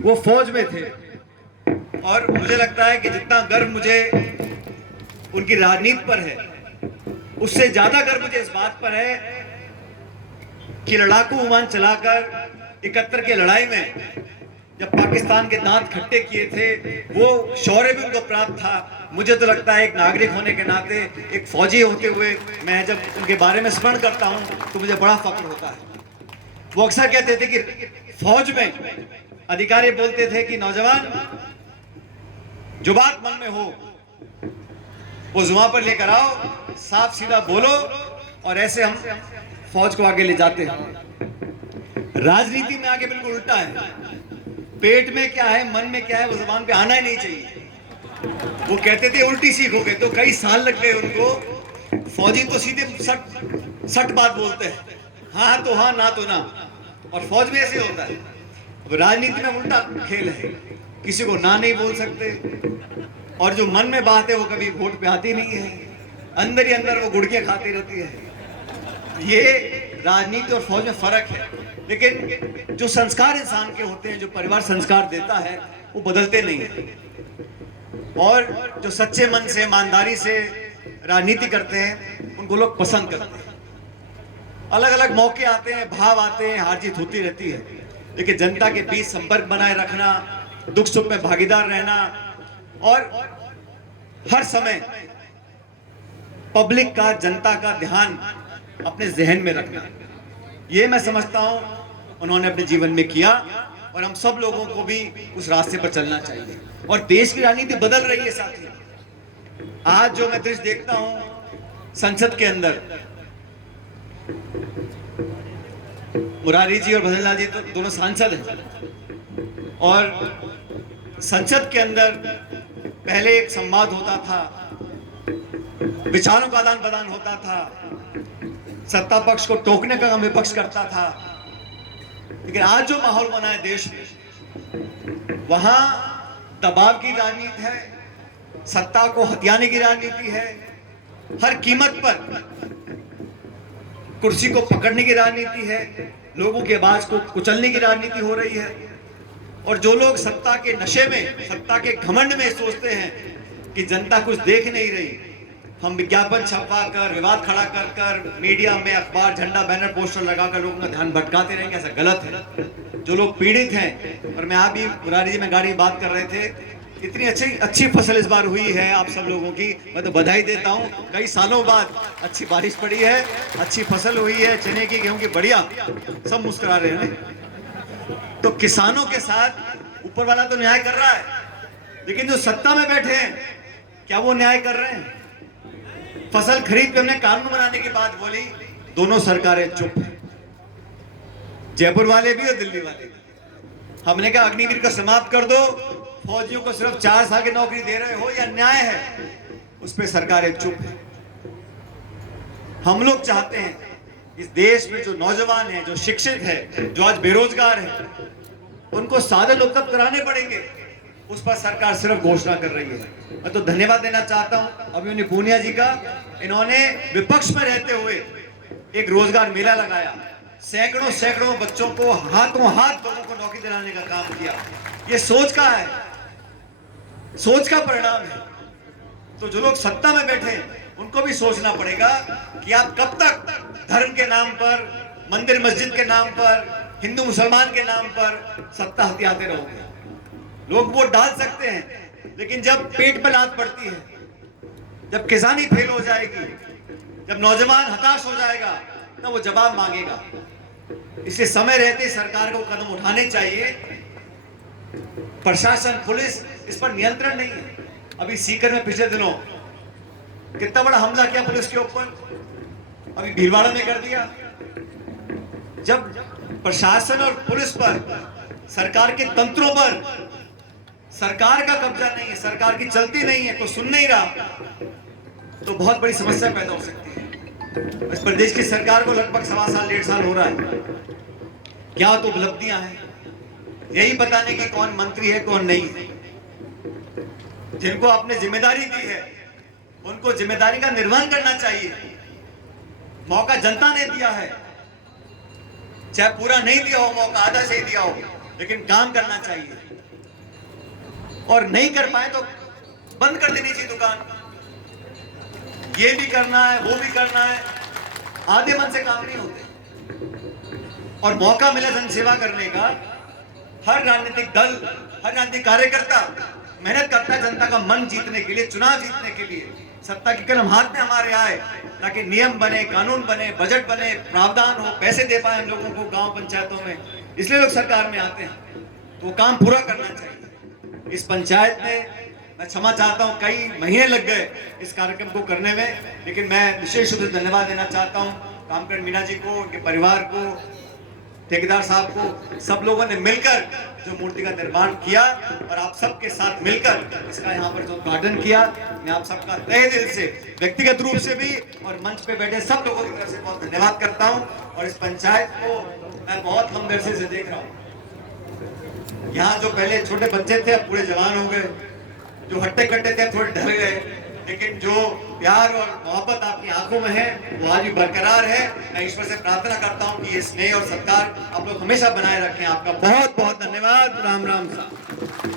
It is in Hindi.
वो फौज में थे। और मुझे लगता है कि जितना गर्व मुझे उनकी राजनीति पर है, उससे ज्यादा गर्व मुझे इस बात पर है कि लड़ाकू विमान चलाकर 71 की लड़ाई में जब पाकिस्तान के दांत खट्टे किए थे, वो शौर्य भी उनको प्राप्त था। मुझे तो लगता है एक नागरिक होने के नाते, एक फौजी होते हुए, मैं जब उनके बारे में स्मरण करता हूं तो मुझे बड़ा फक्र होता है। वो अक्सर कहते थे कि फौज में अधिकारी बोलते थे कि नौजवान, जो बात मन में हो वो जुबान पर लेकर आओ, साफ सीधा बोलो, और ऐसे हम फौज को आगे ले जाते हैं। राजनीति में आगे बिल्कुल उल्टा है। पेट में क्या है, मन में क्या है, वो जुबान पे आना ही नहीं चाहिए। वो कहते थे उल्टी सीखोगे, तो कई साल लग गए उनको। फौजी तो सीधे सट सट बात बोलते हैं, हाँ तो हाँ, ना तो ना। और फौज में ऐसे होता है। अब राजनीति में उल्टा खेल है, किसी को ना नहीं बोल सकते, और जो मन में बात है वो कभी वोट पे आती नहीं है, अंदर ही अंदर वो गुड़के खाती रहती है। ये राजनीति और फौज में फर्क है। लेकिन जो संस्कार इंसान के होते हैं, जो परिवार संस्कार देता है, वो बदलते नहीं है। और जो सच्चे मन से, ईमानदारी से राजनीति करते हैं, उनको लोग पसंद करते हैं। अलग अलग मौके आते हैं, भाव आते हैं, हार जीत होती रहती है, लेकिन जनता के बीच संपर्क बनाए रखना, दुख सुख में भागीदार रहना, और हर समय पब्लिक का, जनता का ध्यान अपने जहन में रखना, ये मैं समझता हूं उन्होंने अपने जीवन में किया। और हम सब लोगों को भी उस रास्ते पर चलना चाहिए। और देश की राजनीति बदल रही है साथी। आज जो मैं दृश्य देखता हूं संसद के अंदर, मुरारी जी और भजनलाल जी तो दोनों सांसद हैं, और संसद के अंदर पहले एक संवाद होता था, विचारों का आदान प्रदान होता था, सत्ता पक्ष को टोकने का काम विपक्ष करता था। लेकिन आज जो माहौल बना है देश में, वहां दबाव की राजनीति है, सत्ता को हथियाने की राजनीति है, हर कीमत पर कुर्सी को पकड़ने की राजनीति है, लोगों के आवाज को कुचलने की राजनीति हो रही है। और जो लोग सत्ता के नशे में, सत्ता के घमंड में सोचते हैं कि जनता कुछ देख नहीं रही, हम विज्ञापन छपवा कर, विवाद खड़ा कर कर, मीडिया में अखबार, झंडा, बैनर, पोस्टर लगाकर लोगों का ध्यान भटकाते रहेंगे, ऐसा गलत है। जो लोग पीड़ित हैं, और मैं अभी मुरारी जी में गाड़ी बात कर रहे थे, इतनी अच्छी फसल इस बार हुई है आप सब लोगों की, मैं तो बधाई देता हूं। कई सालों बाद अच्छी बारिश पड़ी है, अच्छी फसल हुई है, चने की, गेहूं की, बढ़िया, सब मुस्कुरा रहे हैं। तो किसानों के साथ ऊपर वाला तो न्याय कर रहा है, लेकिन जो सत्ता में बैठे हैं, क्या वो न्याय कर रहे हैं? फसल खरीद पे हमने कानून बनाने की बात बोली, दोनों सरकारें चुप हैं, जयपुर वाले भी और दिल्ली वाले भी। हमने कहा अग्निवीर को समाप्त कर दो, फौजियों को सिर्फ 4 साल की नौकरी दे रहे हो, या न्याय है? उस पे सरकारें चुप हैं। हम लोग चाहते हैं इस देश में जो नौजवान है, जो शिक्षित है, जो आज बेरोजगार है, उनको साधन उपलब्ध कराने पड़ेंगे। उस पर सरकार सिर्फ घोषणा कर रही है। मैं तो धन्यवाद देना चाहता हूं अभिमन्यु पूनिया जी का, इन्होंने विपक्ष में रहते हुए एक रोजगार मेला लगाया, सैकड़ों बच्चों को, हाथों हाथ लोगों को नौकरी दिलाने का काम किया। ये सोच का है, सोच का परिणाम है। तो जो लोग सत्ता में बैठे, उनको भी सोचना पड़ेगा कि आप कब तक धर्म के नाम पर, मंदिर मस्जिद के नाम पर, हिंदू मुसलमान के नाम पर सत्ता हथियाते रहोगे। लोग वोट डाल सकते हैं, लेकिन जब पेट पर लात पड़ती है, जब किसानी फेल हो जाएगी, जब नौजवान हताश हो जाएगा, तब वो जवाब मांगेगा। इसलिए समय रहते सरकार को कदम उठाने चाहिए। प्रशासन, पुलिस, इस पर नियंत्रण नहीं है। अभी सीकर में पिछले दिनों कितना बड़ा हमला किया पुलिस के ऊपर, अभी भीलवाड़ा में कर दिया। जब प्रशासन और पुलिस पर, सरकार के तंत्रों पर सरकार का कब्जा नहीं है, सरकार की चलती नहीं है, तो सुन नहीं रहा, तो बहुत बड़ी समस्या पैदा हो सकती है। इस प्रदेश की सरकार को लगभग 1.25 साल, 1.5 साल हो रहा है। क्या तो उपलब्धियां हैं, यही बताने की कौन मंत्री है, कौन नहीं है। जिनको आपने जिम्मेदारी दी है, उनको जिम्मेदारी का निर्वहन करना चाहिए। मौका जनता ने दिया है, चाहे पूरा नहीं दिया हो मौका, आधा से ही दिया हो, लेकिन काम करना चाहिए, और नहीं कर पाए तो बंद कर देनी चाहिए दुकान। ये भी करना है, वो भी करना है, आधे मन से काम नहीं होते। और मौका मिला जनसेवा करने का, हर राजनीतिक दल, हर राजनीतिक कार्यकर्ता मेहनत करता है जनता का मन जीतने के लिए, चुनाव जीतने के लिए। सत्ता की कलम हाथ में हमारे आए ताकि नियम बने, कानून बने, बजट बने, प्रावधान हो, पैसे दे पाए हम लोगों को गांव पंचायतों में, इसलिए लोग सरकार में आते हैं। तो काम पूरा करना चाहिए। इस पंचायत में मैं क्षमा चाहता हूं, कई महीने लग गए इस कार्यक्रम को करने में, लेकिन मैं विशेष रूप से धन्यवाद देना चाहता हूं कामकरण मीणा जी को, उनके परिवार को, ठेकेदार साहब को, सब लोगों ने मिलकर जो मूर्ति का निर्माण किया और आप सबके साथ मिलकर इसका यहाँ पर जो उद्घाटन किया। मैं आप सबका तहे दिल से, व्यक्तिगत रूप से भी और मंच पे बैठे सब लोगों की तरफ से बहुत धन्यवाद करता हूँ। और इस पंचायत को मैं बहुत हमदर्दी से देख रहा हूँ। यहाँ जो पहले छोटे बच्चे थे अब पूरे जवान हो गए, जो हट्टे कट्टे थे थोड़े ढल गए, लेकिन जो प्यार और मोहब्बत आपकी आंखों में है वो आज भी बरकरार है। मैं ईश्वर से प्रार्थना करता हूं कि ये स्नेह और सत्कार आप लोग हमेशा बनाए रखें। आपका बहुत बहुत धन्यवाद। राम राम साहब।